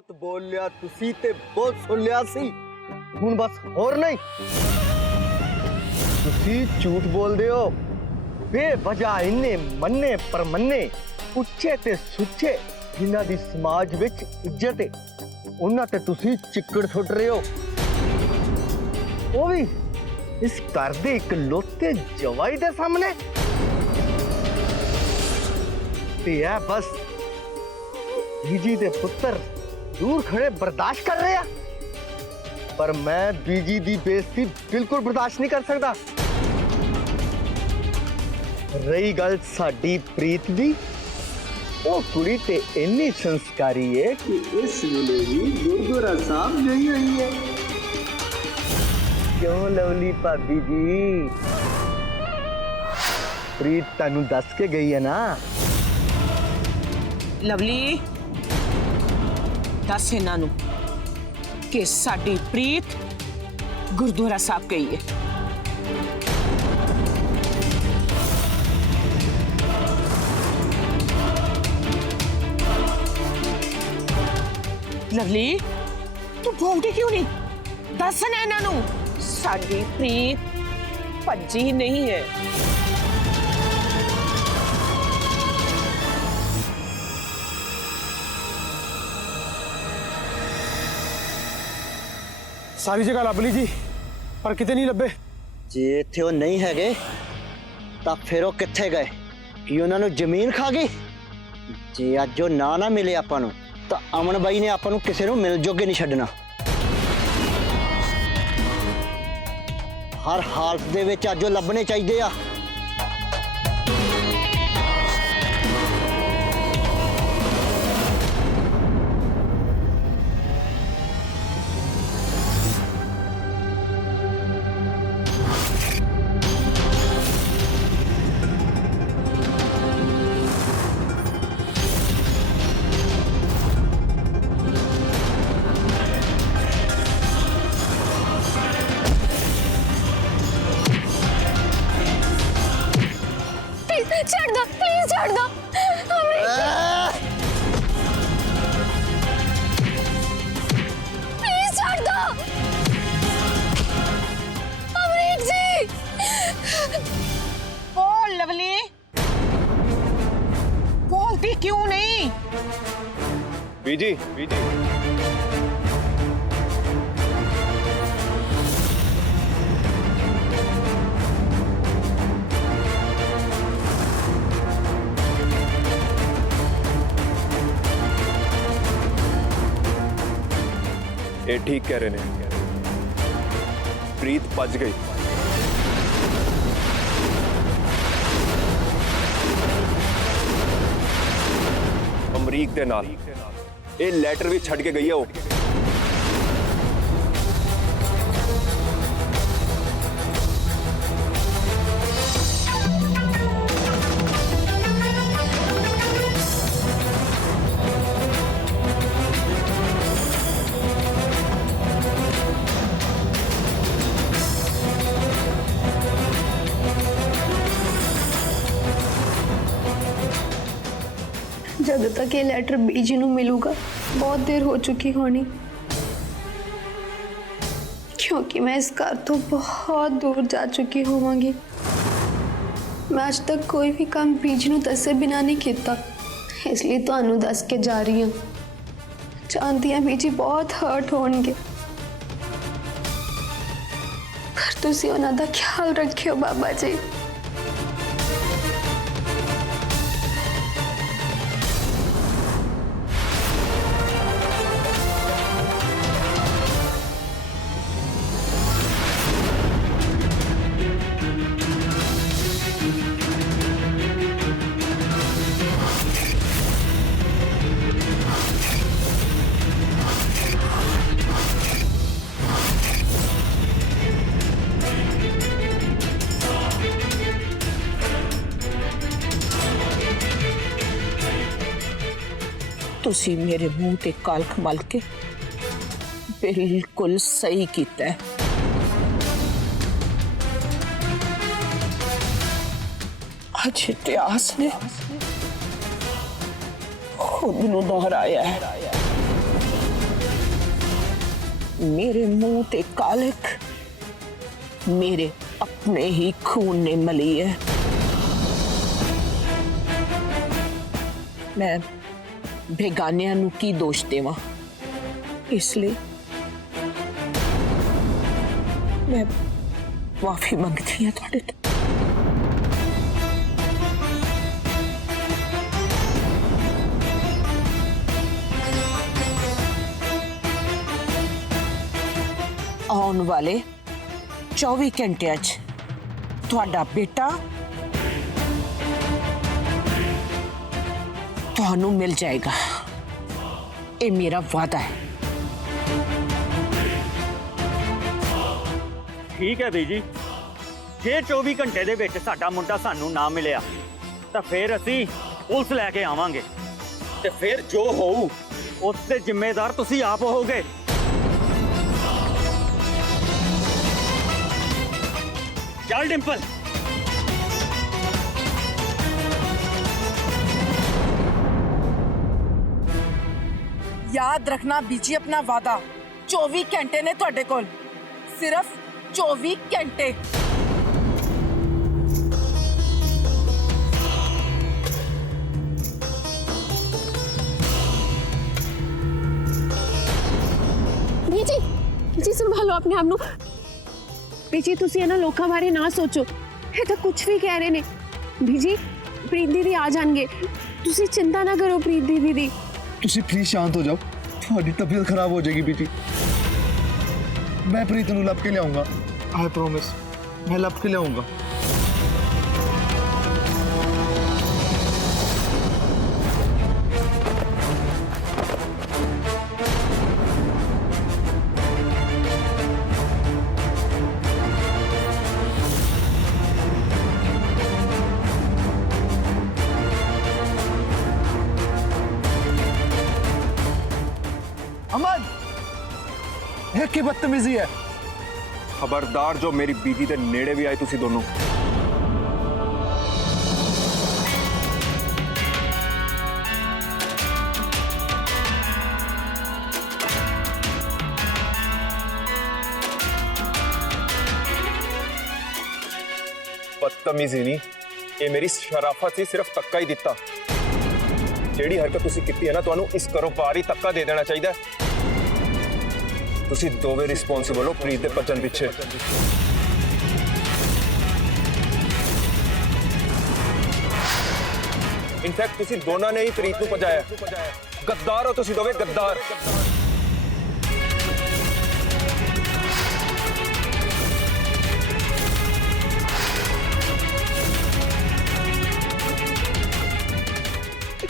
बहुत बोल लिया तुसी ते बहुत सुन लिया सी हुन बस होर नहीं तुसी झूठ बोल दे हो बेवजह इन्ने मन्ने परमन्ने उच्चे ते सुच्चे जिन्हां दी समाज विच इज्जत है उन्हां ते तुसी चिक्कड़ सुट रहे हो वो भी इस घर दे इकलौते जवाई दे सामने ते है बस बीजी दे पुत्र दूर खड़े बर्दाश्त कर रहे हैं पर मैं बीजी दी बेइज्जती बिल्कुल बर्दाश्त नहीं कर सकता रही गल साडी प्रीत दी वो कुड़ी ते इन्नी संस्कारी है कि इस वेले भी गुरुद्वारा साहब गई हुई है क्यों लवली भाभी जी प्रीत तानू दस के गई है ना लवली दस इन्हां नूं कि साडी प्रीत गुरुद्वारा साहब गई है लवली तू बोलदी क्यों नहीं दस ना इन्हां नूं साडी प्रीत भज्जी नहीं है सारी जगह लभ ली जी पर किते नहीं लभे जे इत्थे वो नहीं हैगे तां फिर वो कित्थे गए कि उन्हां नूं जमीन खा गई जे अज वो ना मिले आपां नूं तां अमन बाई ने आपां नूं किसे नूं मिल जोगे नहीं छड्डना हर हालत दे विच अज वो लभने चाहीदे आ छोड़ दो प्लीज छोड़ दो प्लीज छोड़ दो अमरीक जी बोल लवली बोलती क्यों नहीं बीजी ये ठीक कह रहे ने प्रीत भज गई अमरीक दे नाल ये लैटर भी छड़ के गई है वो जब तक ये लेटर बीजी नूं मिलूगा बहुत देर हो चुकी होनी क्योंकि मैं इस घर तो बहुत दूर जा चुकी होवांगी मैं आज तक कोई भी काम बीजी नूं दसे बिना नहीं किया इसलिए तुहानू दस के जा रही हूँ जानती हूँ बीजी बहुत हर्ट होणगे पर तुसीं उन्हां दा ख्याल रखियो बाबा जी तुसी मेरे मुंह ते कालख मल के बिल्कुल सही कीता है आज इतिहास ने खुद नूं दोहराया है मेरे मुंह ते कालिक मेरे अपने ही खून ने मली है। मैं बेगानियां नू की दोष देवां, इसलिए मैं माफी मंगती हूं तुहाडे तो। आने वाले 24 घंटिया तुहाडा बेटा तुहानू मिल जाएगा, ये मेरा वादा है। ठीक है बीजी, जे 24 घंटे दे विच साडा मुंडा सानू ना मिलिया तो फिर असी पुलिस लैके आवांगे ते फिर जो होऊ उससे जिम्मेदार तुसी आप होगे। चल डिंपल। याद रखना बीजी अपना वादा, 24 घंटे ने तुहाडे कोल, सिर्फ 24 घंटे। जी संभालो अपने आप नू। बीजी तुसी ना लोकां बारे ना सोचो, ये तो कुछ भी कह रहे ने। बीजी प्रीत दीदी आ जाएंगे, तुसी चिंता ना करो प्रीत दीदी दी। ਤੁਸੀਂ ਪਲੀਜ਼ ਸ਼ਾਂਤ ਹੋ ਜਾਓ, ਤੁਹਾਡੀ ਤਬੀਅਤ ਖਰਾਬ ਹੋ ਜਾਏਗੀ ਬੀਜੀ। ਮੈਂ ਪ੍ਰੀਤ ਨੂੰ ਲੱਭ ਕੇ ਲਿਆਉਂਗਾ, ਆਈ ਪ੍ਰੋਮਿਸ, ਮੈਂ ਲੱਭ ਕੇ ਲਿਆਉਂਗਾ। अमन, ये की बदतमीजी है? खबरदार जो मेरी बीवी के नेड़े भी आए तुसी दोनों। बदतमीजी नहीं, ये मेरी शराफत से सिर्फ धक्का ही दिता। जेड़ी हरकत तुसी कीती है ना, तुहानू इस घरों बाहर ही धक्का दे देना चाहिए। तुसी दोवे रिस्पॉन्सिबल हो प्रीत दे बचन पिछे। इनफैक्ट तुसी दोनों ने ही प्रीत नू भजाया। गद्दार हो तुसी दोवे, गद्दार।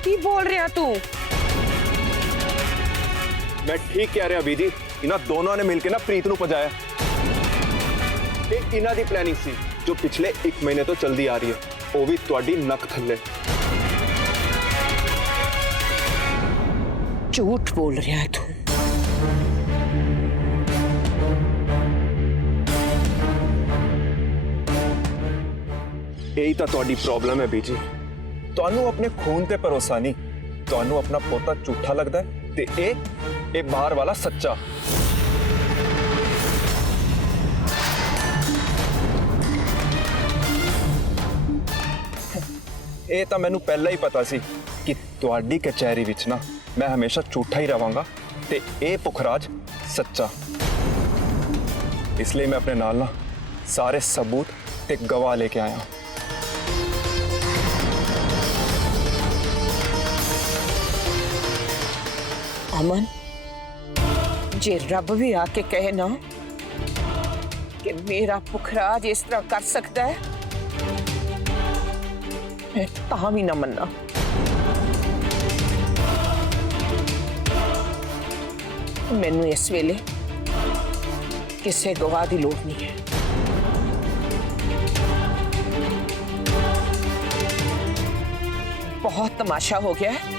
की बोल रहा तू? मैं ठीक कह रहा बीजी, इन्हां दोनों ने मिलकर ना प्रीत नू भजाया। ये इन्हां दी प्लानिंग सी जो पिछले 1 महीने तो चलती आ रही है, वो भी तुहाडी नक थल्ले। झूठ बोल रहा है तू। यही तो तुहाडी प्रॉब्लम है बीजी, तुहानू अपने खून ते भरोसा नहीं, तुहानू अपना पोता झूठा लगता है ते ए बाहर वाला सच्चा। ये तो मैनू पहला ही पता सी कि तुहाडी कचहरी विच ना मैं हमेशा झूठा ही रवांगा ते ए पुखराज सच्चा। इसलिए मैं अपने नाल ना सारे सबूत ते गवाह लेके आया। अमन, जे रब भी आके कहे ना कि मेरा पुखराज इस तरह कर सकता है, मैं तां भी ना मन्ना। मैनू इस वेले किसी गवाह की लोड़ नहीं है। बहुत तमाशा हो गया है,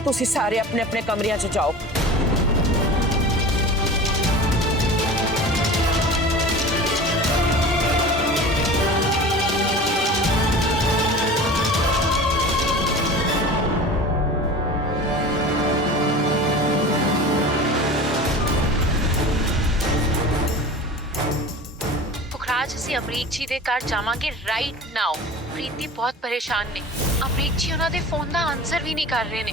तुसी सारे अपने अपने कमरियां च जाओ। ਅਮਰੀਕ ਜੀ ਦੇ ਘਰ ਜਾਵਾਂਗੇ ਰਾਈਟ ਨਾਓ। ਪ੍ਰੀਤੀ ਬਹੁਤ ਪਰੇਸ਼ਾਨ ਨੇ। ਅਮਰੀਕ ਜੀ ਉਹਨਾਂ ਦੇ ਫੋਨ ਦਾ ਆਨਸਰ ਵੀ ਨਹੀਂ ਕਰ ਰਹੇ ਨੇ।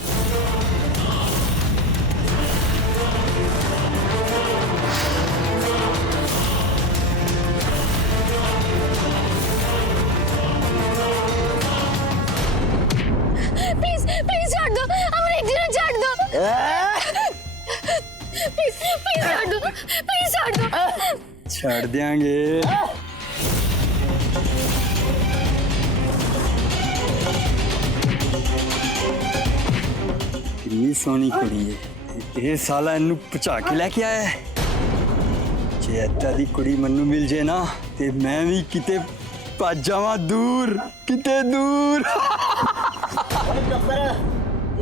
प्लीज प्लीज छोड़ दो, अमरीक जी ने छोड़ दो। प्लीज प्लीज छोड़ दो, प्लीज छोड़ दो। ਛੱਡ ਦਿਆਂਗੇ। ਕਿੰਨੀ ਸੋਹਣੀ ਕੁੜੀ ਹੈ। ਇਹ ਸਾਲਾ ਇਹਨੂੰ ਪਹੁੰਚਾ ਕੇ ਲੈ ਕੇ ਆਇਆ ਹੈ। ਜੇ ਏਦਾਂ ਦੀ ਕੁੜੀ ਮੈਨੂੰ ਮਿਲ ਜੇ ਨਾ ਤੇ ਮੈਂ ਵੀ ਕਿਤੇ ਭੱਜ ਜਾਵਾਂ ਦੂਰ, ਕਿਤੇ ਦੂਰ।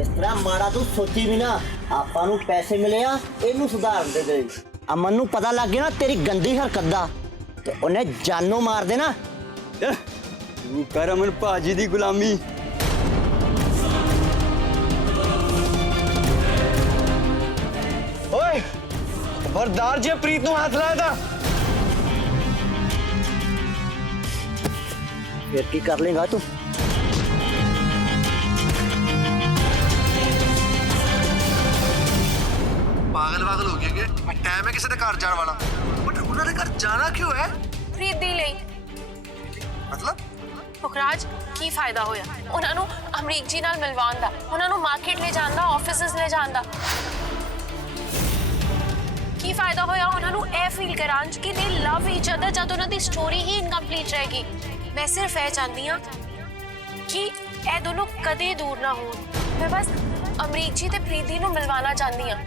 ਇਸ ਤਰ੍ਹਾਂ ਮਾੜਾ ਤੂੰ ਸੋਚੀ ਵੀ ਨਾ। ਆਪਾਂ ਨੂੰ ਪੈਸੇ ਮਿਲੇ ਆ, ਇਹਨੂੰ ਸੁਧਾਰਨ ਦੇ ਦੇ। ਅਮਨ ਨੂੰ ਪਤਾ ਲੱਗ ਗਿਆ ਨਾ ਤੇਰੀ ਗੰਦੀ ਹਰਕਤ ਦਾ, ਤੇ ਉਹਨੇ ਜਾਨੋਂ ਮਾਰ ਦੇਣਾ। ਤੂੰ ਕਰ ਅਮਨ ਭਾਜੀ ਦੀ ਗੁਲਾਮੀ। ਓਏ ਖਬਰਦਾਰ ਜੇ ਪ੍ਰੀਤ ਨੂੰ ਹੱਥ ਲਾਇਆ ਤਾਂ ਫਿਰ ਕੀ ਕਰ ਲੇਗਾ ਤੂੰ? ਪਾਗਲ ਹੋ ਗਏ ਟਾਈਮ ਹੈ ਕਿਸੇ ਦੇ ਘਰ ਜਾਣ ਵਾਲਾ, ਬਟ ਉਹਨਾਂ ਦੇ ਘਰ ਜਾਣਾ ਕਿਉਂ ਹੈ? ਪ੍ਰੀਤ ਦੀ ਲਈ ਮਤਲਬ ਪੁਖਰਾਜ ਕੀ ਫਾਇਦਾ ਹੋਇਆ ਉਹਨਾਂ ਨੂੰ ਅਮਰੀਕ ਜੀ ਨਾਲ ਮਿਲਵਾਉਣ ਦਾ, ਉਹਨਾਂ ਨੂੰ ਮਾਰਕੀਟ ਲੈ ਜਾਣ ਦਾ, ਆਫਿਸਿਸ ਲੈ ਜਾਣ ਦਾ। ਕੀ ਫਾਇਦਾ ਹੋਇਆ ਉਹਨਾਂ ਨੂੰ ਇਹ ਫੀਲ ਕਰਾਉਣ ਚ ਕਿ ਦੇ ਲਵ ਈਚ ਅਦਰ ਜਦ ਉਹਨਾਂ ਦੀ ਸਟੋਰੀ ਹੀ ਇਨਕੰਪਲੀਟ ਰਹੇਗੀ। ਮੈਂ ਸਿਰਫ ਇਹ ਚਾਹੁੰਦੀ ਹਾਂ ਕਿ ਇਹ ਦੋਨੋਂ ਕਦੇ ਦੂਰ ਨਾ ਹੋਣ। ਮੈਂ ਬਸ ਅਮਰੀਕ ਜੀ ਤੇ ਪ੍ਰੀਤੀ ਨੂੰ ਮਿਲਵਾਉਣਾ ਚਾਹੁੰਦੀ ਹਾਂ।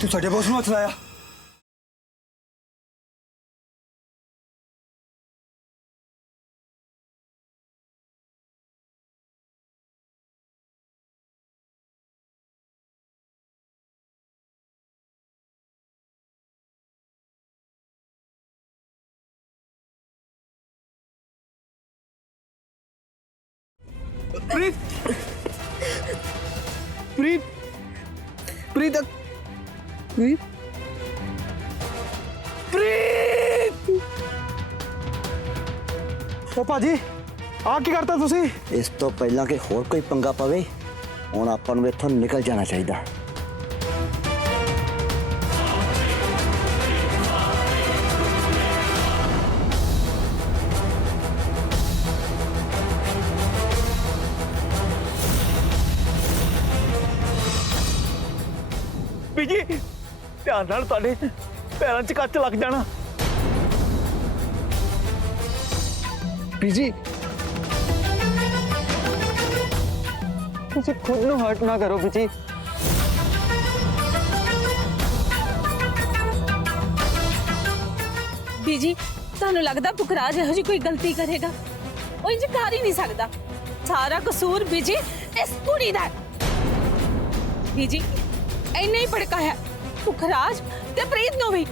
ਤੂੰ ਸਾਡੇ ਬੌਸ ਨੂੰ ਹੱਥ ਲਾਇਆ। ਪ੍ਰੀਤ ਪ੍ਰੀਤ ਪ੍ਰੀਤ ਪ੍ਰੀਤ ਪ੍ਰੀਤ ਉਹ ਭਾਜੀ ਆ ਕੀ ਕਰਤਾ ਤੁਸੀਂ? ਇਸ ਤੋਂ ਪਹਿਲਾਂ ਕਿ ਹੋਰ ਕੋਈ ਪੰਗਾ ਪਵੇ, ਹੁਣ ਆਪਾਂ ਨੂੰ ਇੱਥੋਂ ਨਿਕਲ ਜਾਣਾ ਚਾਹੀਦਾ। ਬੀਜੀ ਧਿਆਨ ਨਾਲ, ਤੁਹਾਡੇ ਪੈਰਾਂ 'ਚ ਕੱਚ ਲੱਗ ਜਾਣਾ। ਬੀਜੀ ਤੁਸੀਂ ਖੁਦ ਨੂੰ ਹਰਟ ਨਾ ਕਰੋ ਬੀਜੀ। ਬੀਜੀ ਤੁਹਾਨੂੰ ਲੱਗਦਾ ਪੁਖਰਾਜ ਇਹੋ ਜਿਹੀ ਕੋਈ ਗਲਤੀ ਕਰੇਗਾ? ਉਹ ਇੰਜ ਕਰ ਹੀ ਨਹੀਂ ਸਕਦਾ। ਸਾਰਾ ਕਸੂਰ ਬੀਜੀ ਇਸ ਕੁੜੀ ਦਾ। ਬੀਜੀ ਇੰਨਾ ਹੀ ਭੜਕਾ ਹੈ ਪੁਖਰਾਜ ਤੇ ਪ੍ਰੀਤ ਨੂੰ ਵੀ।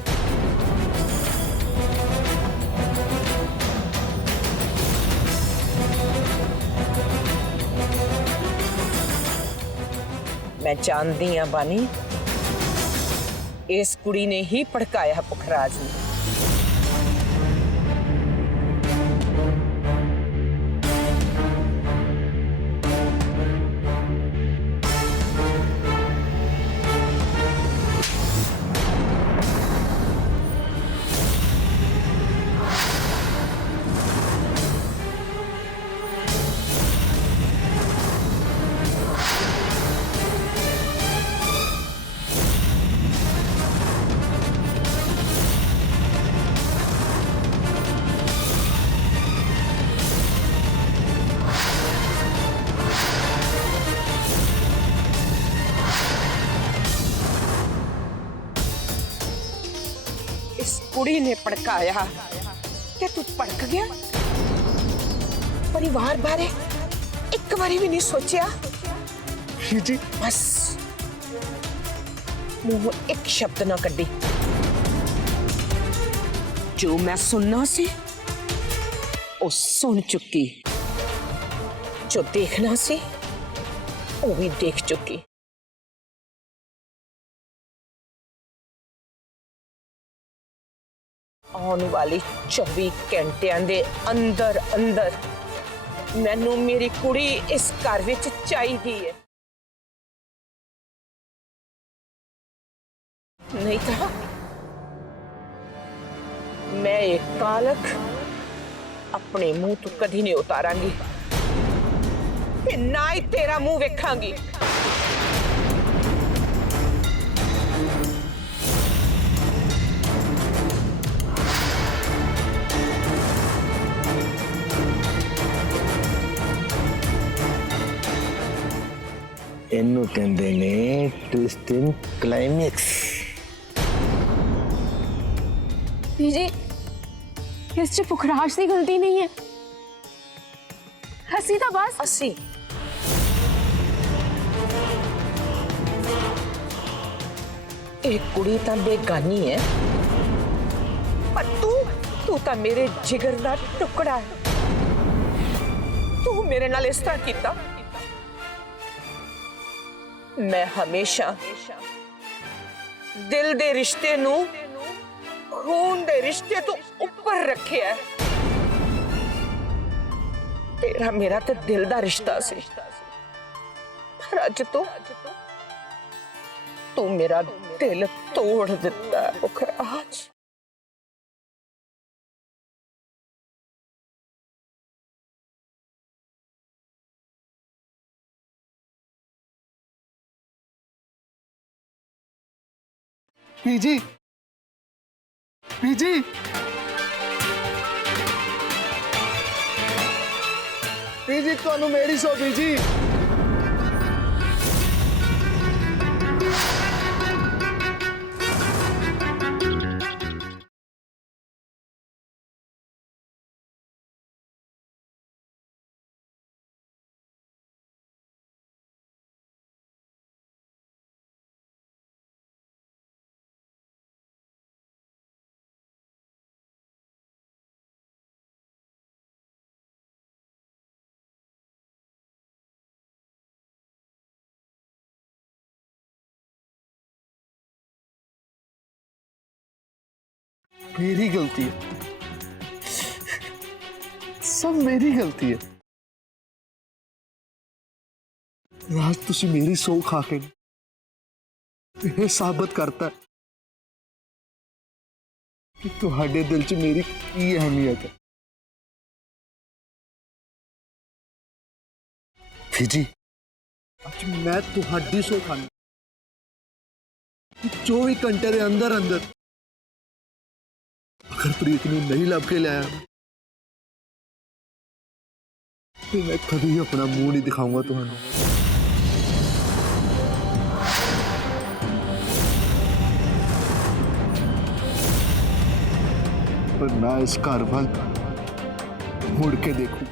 मैं जानती हाँ बानी, इस कुड़ी ने ही भड़काया पुखराज ने। कुड़ी ने भड़काया कि तू भड़क गया। परिवार बारे एक बारी भी नहीं सोचा। जी बस मुंह एक शब्द ना कड्डी। जो मैं सुनना सी वो सुन चुकी, जो देखना सी वो भी देख चुकी। आने वाली 24 घंटियां दे अंदर अंदर मैनू मेरी कुड़ी इस घर विच चाहिदी है, नहीं तो मैं एक कालक अपने मुंह तो कभी नहीं उतारांगी, ते ना ही तेरा मुंह वेखांगी। ਇਹਨੂੰ ਕਹਿੰਦੇ ਨੇ ਟਵਿਸਟ ਇਨ ਕਲਾਈਮੈਕਸ। बीजी इस च पुखराज की गलती नहीं है। हसी था बस। असी एक कुड़ी तो बेगानी है, पर तू तो मेरे जिगर का टुकड़ा है। तू मेरे नाल इस तरह कीता। मैं हमेशा दिल दे रिश्ते नू खून दे रिश्ते तो ऊपर रखे है। तेरा मेरा तो दिल दा रिश्ता से, पर अज तू मेरा दिल तोड़ दिता है पुखराज। बीजी बीजी बीजी ਤੁਹਾਨੂੰ ਮੇਰੀ ਸੋ बीजी। मेरी गलती है, सब मेरी गलती है। राज तुसी मेरी सौ खा के ये साबित करता है कि तुहाडे दिल च मेरी की अहमियत है। बीजी आज मैं तुहाडी सौ खानी 24 घंटे के अंदर अंदर अगर प्रीत ने नहीं लभ के लाया तो मैं कभी अपना मुंह नहीं दिखाऊंगा तुम्हें। पर ना इस घर वाल मुड़ के देखूं।